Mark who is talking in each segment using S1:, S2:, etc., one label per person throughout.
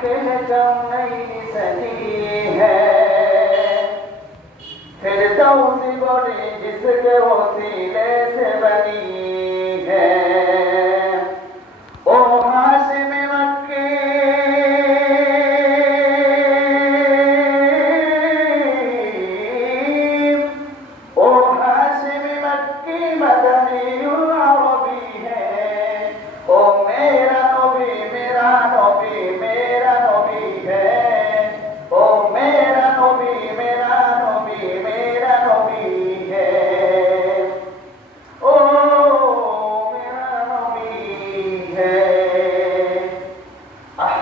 S1: फिर तुम नहीं सही है फिर तो उसी बोली जिसके वसीले से बनी है मक्की ओ हाशिम मक्की है ओ मेरा नबी मेरा नबी, मेरा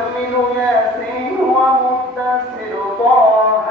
S1: diminuem sem o amor da ser o bom.